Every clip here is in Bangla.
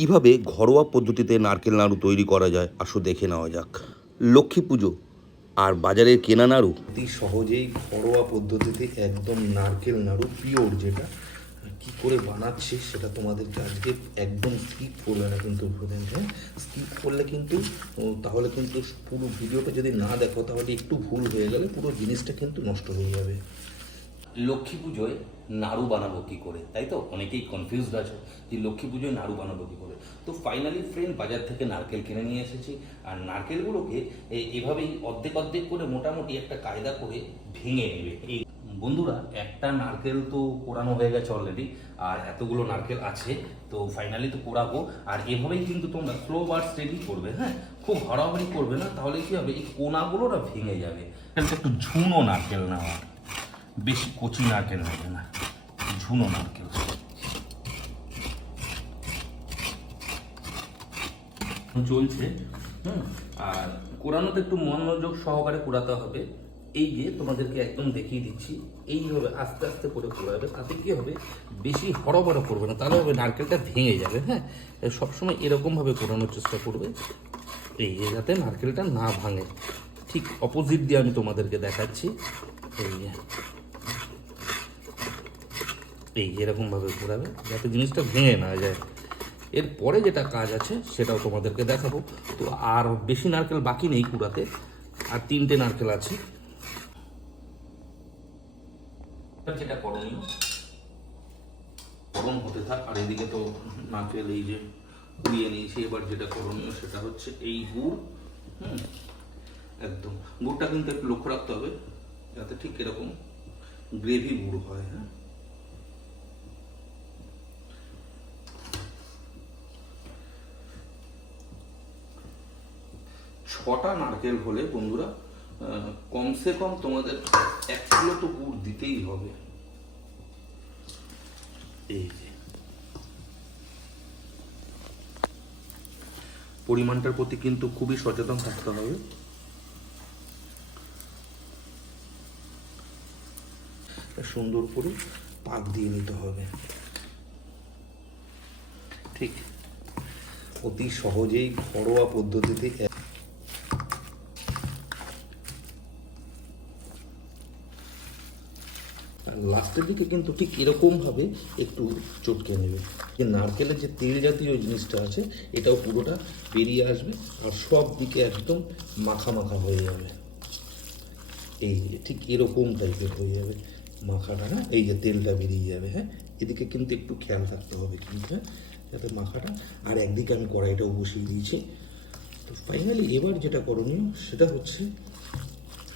কীভাবে ঘরোয়া পদ্ধতিতে নারকেল নাড়ু তৈরি করা যায়? আসো দেখে নেওয়া যাক। লক্ষ্মী পুজো আর বাজারের কেনা নাড়ু। অতি সহজেই ঘরোয়া পদ্ধতিতে একদম নারকেল নাড়ু, পিওর যেটা কি করে বানাচ্ছি সেটা তোমাদেরকে আজকে একদম স্কিপ করবে না কিন্তু হ্যাঁ স্কিপ করলে কিন্তু তাহলে কিন্তু পুরো ভিডিওটা যদি না দেখো, তাহলে একটু ভুল হয়ে গেলে পুরো জিনিসটা কিন্তু নষ্ট হয়ে যাবে। লক্ষ্মী পুজোয় নাড়ু বানাবো কি করে? তাই তো? অনেকেই কনফিউজড আছে যে লক্ষ্মী পুজোয় নাড়ু বানাবো কি করে? তো ফাইনালি ফ্রেন্ড বাজার থেকে নারকেল কিনে নিয়ে এসেছি আর নারকেলগুলোকে এভাবেই অর্ধেক অর্ধেক করে মোটামুটি একটা কায়দা করে ভেঙে নেবে। এই বন্ধুরা, একটা নারকেল তো কোরানো হয়ে গেছে অলরেডি আর এতগুলো নারকেল আছে, তো ফাইনালি তো কোরাবো আর এভাবেই কিন্তু তোমরা স্লো বার স্টেডি করবে হ্যাঁ? খুব হড়াহড়ি করবে না, তাহলে কি হবে? এই কোনাগুলো না ভেঙে যাবে। একটু ঝুনো নারকেল নেওয়া। বেশি কচি নারকেল নেবে না? ঝুনো নারকেল চলছে, হুম? আর কোরানোতে একটু মনোযোগ সহকারে কোরাতে হবে। এই যে তোমাদেরকে একদম দেখিয়ে দিচ্ছি এইভাবে আস্তে আস্তে করে কোরাবে তাতে কি হবে? বেশি হড়বড় করবে না, তাহলে হবে নারকেলটা ভেঙে যাবে হ্যাঁ? সবসময় এরকমভাবে কোরানোর চেষ্টা করবে, এই যে যাতে নারকেলটা না ভাঙে। ঠিক অপোজিট দিয়ে আমি তোমাদেরকে দেখাচ্ছি, এই এই এরকমভাবে ঘোরাবে যাতে জিনিসটা ভেঙে না যায়। এরপরে যেটা কাজ আছে সেটাও তোমাদেরকে দেখাবো। তো আর বেশি নারকেল বাকি নেই কুড়াতে, আর তিনটে নারকেল আছে। যেটা করণীয়, গরম হতে থাক, আর এদিকে তো নারকেল এই যে কুড়িয়ে নিয়েছি, এবার যেটা করণীয় সেটা হচ্ছে এই গুড়, হুম, একদম। গুড়টা কিন্তু একটু লক্ষ্য রাখতে হবে, যাতে ঠিক এরকম গ্রেভি গুড় হয় হ্যাঁ। ছটা নারকেল হলে বন্ধুরা কমসে কম তোমাদের এক কিলো তো গুড় দিতেই হবে। এই যে। পরিমাণটার প্রতি কিন্তু খুবই সচেতন থাকতে হবে। সুন্দর করে পাক দিয়ে নিতে হবে। ঠিক। অতি সহজেই ঘরোয়া পদ্ধতিতে এক- আর লাস্টের দিকে কিন্তু ঠিক এরকমভাবে একটু চটকে নেবে। যে নারকেলের যে তেল জাতীয় জিনিসটা আছে, এটাও পুরোটা বেরিয়ে আসবে আর সব দিকে একদম মাখা মাখা হয়ে যাবে। এই ঠিক এরকম টাইপের হয়ে যাবে মাখাটা না এই যে তেলটা বেরিয়ে যাবে হ্যাঁ? এদিকে কিন্তু একটু খেয়াল রাখতে হবে কিন্তু হ্যাঁ? যাতে মাখাটা, আর একদিকে আমি কড়াইটাও বসিয়ে দিয়েছি। তো ফাইনালি এবার যেটা করণীয়, সেটা হচ্ছে,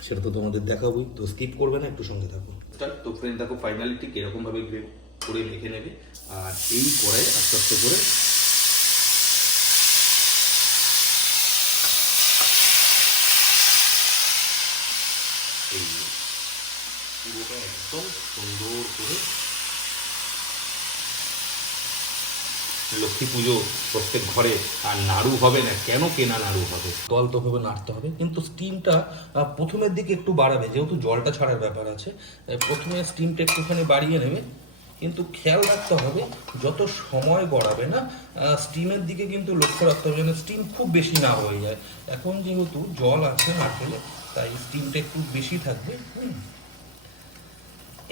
সেটা তো তোমাদের দেখাবোই, তো স্কিপ করবে না, একটু সঙ্গে থাকো। স্টার্ট তো ফ্রেন্ড দেখো ফাইনালি ঠিক এরকমভাবে করে মেখে নেবে, আর এই কড়াই আস্তে আস্তে করে একদম সুন্দর করে লক্ষ্মী পুজো প্রত্যেক ঘরে, আর নাড়ু হবে না, কেন কেনা নাড়ু হবে? জল তো হবে, নাড়তে হবে, কিন্তু স্টিমটা প্রথমের দিকে একটু বাড়াবে, যেহেতু জলটা ছাড়ার ব্যাপার আছে প্রথমে স্টিমটা একটুখানি বাড়িয়ে নেবে, কিন্তু খেয়াল রাখতে হবে, যত সময় গড়াবে না স্টিমের দিকে কিন্তু লক্ষ্য রাখতে হবে, যেন স্টিম খুব বেশি না হয়ে যায়। এখন যেহেতু জল আছে নারকেলে তাই স্টিমটা একটু বেশি থাকবে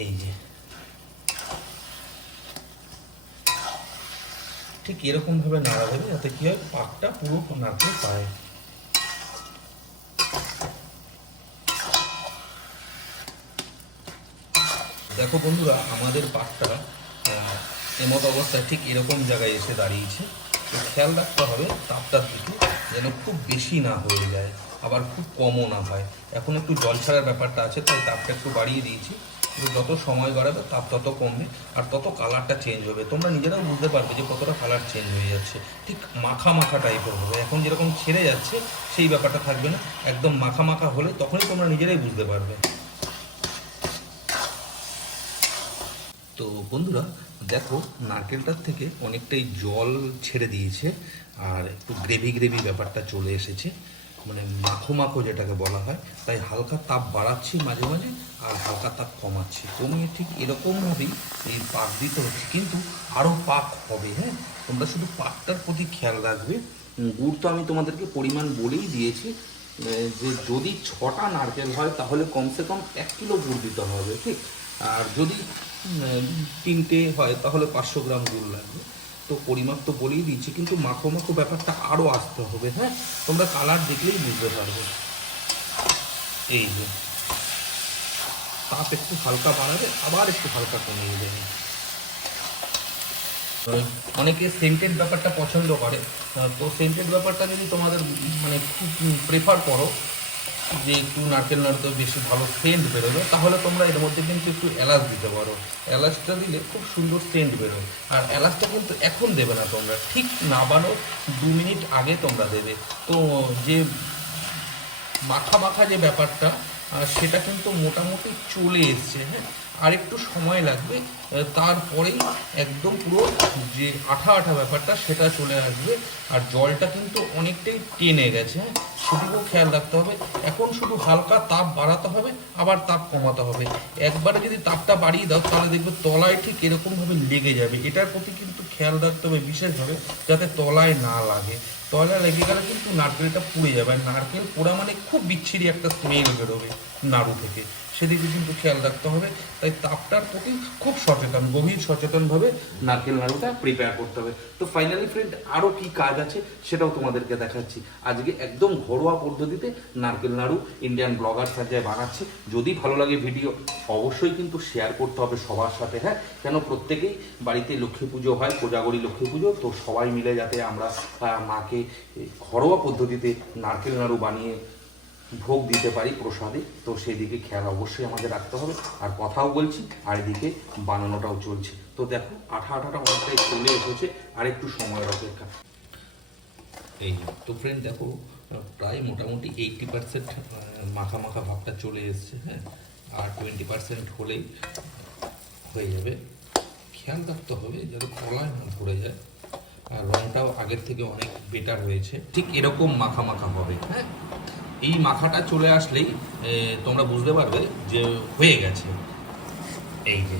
এই যে ঠিক এরকম ভাবে নাড়া দেবে যাতে কি হয়, পাকটা পুরো নারকেল পায়। দেখো বন্ধুরা, আমাদের পাকটা এমত অবস্থায় ঠিক এরকম জায়গায় এসে দাঁড়িয়েছে। তো খেয়াল রাখতে হবে তাপটার দিকে, যেন খুব বেশি না হয়ে যায়, আবার খুব কমও না হয়। এখন একটু জল ছাড়ার ব্যাপারটা আছে, তাই তাপটা একটু বাড়িয়ে দিয়েছি। যত সময় বাড়াবে তাপ তত কমবে আর তত কালারটা চেঞ্জ হবে। তোমরা নিজেরাও বুঝতে পারবে যে কতটা কালার চেঞ্জ হয়ে যাচ্ছে। ঠিক মাখা মাখা টাইপের হবে। এখন যেরকম ছেড়ে যাচ্ছে, সেই ব্যাপারটা থাকবে না। একদম মাখা মাখা হলে তখনই তোমরা নিজেরাই বুঝতে পারবে। তো বন্ধুরা, দেখো, নারকেলটার থেকে অনেকটাই জল ছেড়ে দিয়েছে আর একটু গ্রেভি গ্রেভি ব্যাপারটা চলে এসেছে। মানে মাখো মাখো যেটাকে বলা হয়, তাই হালকা তাপ বাড়াচ্ছি মাঝে মাঝে আর হালকা তাপ কমাচ্ছি। কমিয়ে ঠিক এরকমভাবেই এই পাক দিতে হচ্ছে। কিন্তু আরও পাক হবে হ্যাঁ? তোমরা শুধু পাটটার প্রতি খেয়াল রাখবে। গুড় তো আমি তোমাদেরকে পরিমাণ বলেই দিয়েছি। যে যদি ছটা নারকেল হয়, তাহলে কমসে কম এক কিলো গুড় দিতে হবে, ঠিক? আর যদি তিনটে হয়, তাহলে পাঁচশো গ্রাম গুড় লাগবে। তো পরিমাপ তো বলেই দিচ্ছি, কিন্তু মাখো মাখো ব্যাপারটা আরও আসতে হবে হ্যাঁ? তোমরা কালার দেখলেই বুঝতে পারবে। এই যে, তাপ একটু হালকা বাড়াবে, আবার একটু হালকা কমিয়ে দেবে অনেকে সেন্টেড ব্যাপারটা পছন্দ করে, তো সেন্টেড ব্যাপারটা যদি তোমাদের মানে খুব প্রেফার করো যে একটু নারকেল নাড়তে, বেশি ভালো সেন্ট বেরোবে তাহলে তোমরা এর মধ্যে কিন্তু একটু এলাচ দিতে পারো। এলাচটা দিলে খুব সুন্দর সেন্ট বেরোয়। আর এলাচটা কিন্তু এখন দেবে না তোমরা। ঠিক না বানো দু মিনিট আগে তোমরা দেবে। তো যে মাখা মাখা যে ব্যাপারটা সেটা কিন্তু মোটামুটি চলে এসছে হ্যাঁ? আর একটু সময় লাগবে তারপরেই একদম পুরো যে আঠা আঠা ব্যাপারটা সেটা চলে আসবে, আর জলটা কিন্তু অনেকটাই টেনে গেছে হ্যাঁ? সেদিকেও খেয়াল রাখতে হবে। এখন শুধু হালকা তাপ বাড়াতে হবে, আবার তাপ কমাতে হবে। একবারে যদি তাপটা বাড়িয়ে দাও, তাহলে দেখবে তলায় ঠিক এরকমভাবে লেগে যাবে। এটার প্রতি কিন্তু খেয়াল রাখতে হবে বিশেষভাবে, যাতে তলায় না লাগে। তলায় লেগে গেলে কিন্তু নারকেলটা পুড়ে যাবে আর নারকেল পোড়া মানে খুব বিচ্ছিরি একটা স্মেল বেরোবে নাড়ু থেকে। সেদিকে কিন্তু খেয়াল রাখতে হবে। তাই তাপটার প্রতি খুব সচেতন, গভীর সচেতনভাবে নারকেল নাড়ুটা প্রিপেয়ার করতে হবে। তো ফাইনালি ফ্রেন্ড আরও কি কাজ আছে সেটাও তোমাদেরকে দেখাচ্ছি। আজকে একদম ঘরোয়া পদ্ধতিতে নারকেল নাড়ু ইন্ডিয়ান ব্লগার সাজায় বানাচ্ছে। যদি ভালো লাগে ভিডিও অবশ্যই কিন্তু শেয়ার করতে হবে সবার সাথে হ্যাঁ? কেন প্রত্যেকেই বাড়িতে লক্ষ্মী পুজো হয়, কোজাগরি লক্ষ্মী পুজো, তো সবাই মিলে যাতে আমরা মাকে ঘরোয়া পদ্ধতিতে নারকেল নাড়ু বানিয়ে ভোগ দিতে পারি প্রসাদে, তো সেই দিকে খেয়াল অবশ্যই আমাদের রাখতে হবে। আর কথাও বলছি, আর এদিকে বানানোটাও চলছে। তো দেখো, আঠা আঠাটা অনেকটাই চলে এসেছে, আর একটু সময়ের অপেক্ষা। এই তো ফ্রেন্ড দেখো, প্রায় মোটামুটি এইটটি পার্সেন্ট মাখা মাখা ভাবটা চলে এসছে হ্যাঁ? আর টোয়েন্টি পার্সেন্ট হলেই হয়ে যাবে। খেয়াল রাখতে হবে যাতে কলায় না পড়ে যায়, আর রঙটাও আগের থেকে অনেক বেটার হয়েছে। ঠিক এরকম মাখা মাখা হবে। এই মাখাটা চলে আসলেই তোমরা বুঝতে পারবে যে হয়ে গেছে। এই যে,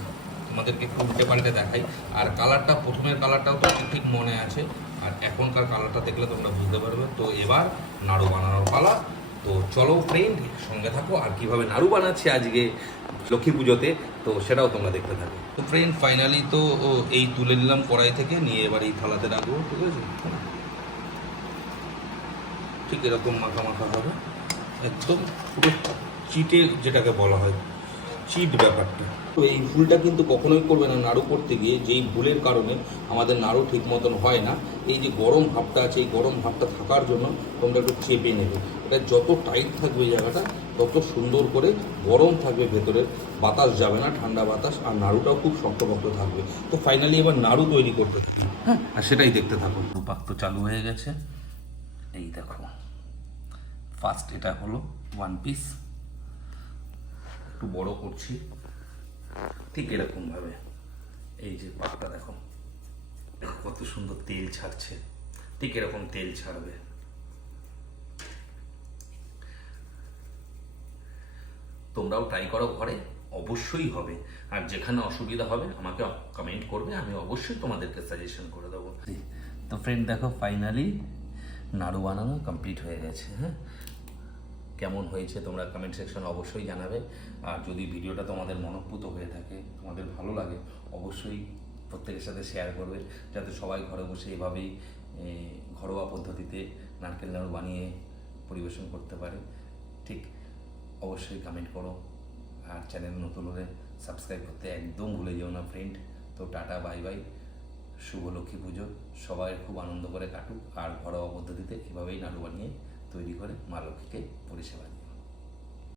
তোমাদেরকে একটু উল্টে পাল্টে দেখাই। আর কালারটা, প্রথমের কালারটাও তো ঠিক মনে আছে। আর এখনকার কালারটা দেখলে তোমরা বুঝতে পারবে। তো এবার নাড়ু বানানোর পালা। তো চলো ফ্রেন্ড সঙ্গে থাকো। আর কীভাবে নাড়ু বানাচ্ছি আজকে লক্ষ্মী পুজোতে, তো সেটাও তোমরা দেখতে থাকো। তো ফ্রেন্ড ফাইনালি তো এই তুলে নিলাম কড়াই থেকে। নিয়ে এবার এই থালাতে রাখব, ঠিক আছে? ঠিক এরকম মাখা মাখা হবে। একদম পুরো চিটে যেটাকে বলা হয় চিট ব্যাপারটা। তো এই ভুলটা কিন্তু কখনোই করবে না নাড়ু করতে গিয়ে যেই ভুলের কারণে আমাদের নাড়ু ঠিক মতন হয় না এই যে গরম ভাবটা আছে এই গরম ভাবটা থাকার জন্য তোমরা একটু চেপে নেবে। এটা যত টাইট থাকবে জায়গাটা তত সুন্দর করে গরম থাকবে ভেতরে বাতাস যাবে না ঠান্ডা বাতাস আর নাড়ুটাও খুব শক্তপক্ত থাকবে। তো ফাইনালি এবার নাড়ু তৈরি করতে থাকি। হ্যাঁ আর সেটাই দেখতে থাকো পাক তো চালু হয়ে গেছে। এই দেখো। ফার্স্ট এটা হলো ওয়ান পিস একটু বড় করছি। ঠিক এরকম ভাবে এই যে পাকটা দেখো। কত সুন্দর তেল ছাড়ছে। ঠিক এরকম তেল ছাড়বে। তোমরাও ট্রাই করো ঘরে। অবশ্যই হবে। আর যেখানে অসুবিধা হবে, আমাকে কমেন্ট করবে। আমি অবশ্যই তোমাদেরকে সাজেশন করে দেবো। তো ফ্রেন্ড দেখো ফাইনালি নাড়ু বানানো কমপ্লিট হয়ে গেছে হ্যাঁ? কেমন হয়েছে তোমরা কমেন্ট সেকশনে অবশ্যই জানাবে। আর যদি ভিডিওটা তোমাদের মনোপুত হয়ে থাকে, তোমাদের ভালো লাগে, অবশ্যই প্রত্যেকের সাথে শেয়ার করবে। যাতে সবাই ঘরে বসে এভাবেই ঘরোয়া পদ্ধতিতে নারকেল নাড়ু বানিয়ে পরিবেশন করতে পারে। ঠিক অবশ্যই কমেন্ট করো। আর চ্যানেল নতুন হলে সাবস্ক্রাইব করতে একদম ভুলে যেও না ফ্রেন্ড তো টাটা বাই বাই শুভ লক্ষ্মী পুজো। সবাই খুব আনন্দ করে কাটুক। আর ঘরোয়া পদ্ধতিতে এভাবেই নাড়ু বানিয়ে তৈরি করে মা লক্ষ্মীকে পরিষেবা দিই।